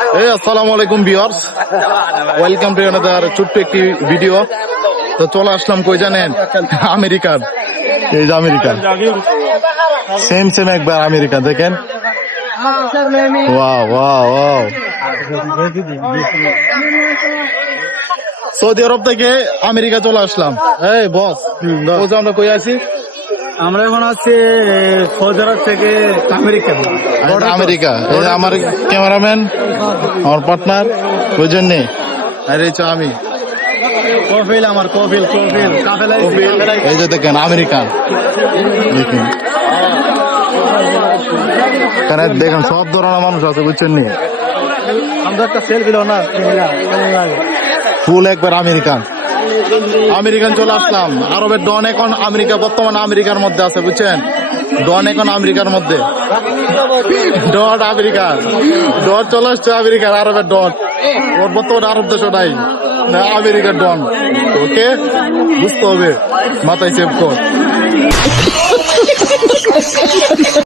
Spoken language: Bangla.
আসসালামু আলাইকুম ভিউয়ার্স, ওয়েলকাম টু আনাদার ছোট্ট একটি ভিডিও। তো চলে আসলাম কই জানেন? আমেরিকার। এই যে আমেরিকা, সেম একবার আমেরিকা দেখেন। Wow wow wow. সৌদি আরব থেকে আমেরিকা চলে আসলাম। এই বস, আমরা কই আছি? আমরা এখন আছি সৌদি আরব থেকে আমেরিকা। আমেরিকা। এই যে আমার ক্যামেরাম্যান, আমার পার্টনার, ওই জন্যে। আর এই যে আমি কফিল, আমার কফিল এই যে দেখেন আমেরিকান। দেখেন এখানে দেখেন সব ধরনের মানুষ আছে, বুঝছেন নি? আমরা একটা সেল দিল না, ফুল একবার আমেরিকান। আমেরিকান চলে আসলাম। আরবের ডন এখন আমেরিকা, বর্তমানে আমেরিকার মধ্যে আছে, বুঝছেন? ডন এখন আমেরিকার মধ্যে। ডন আমেরিকা, ডন চলে আসছে আমেরিকার, আরবের ডন। ওর বর্তমানে আরব দেশ নাই, আমেরিকার ডন। ওকে বুঝতে হবে, মাথায় সেভ কর।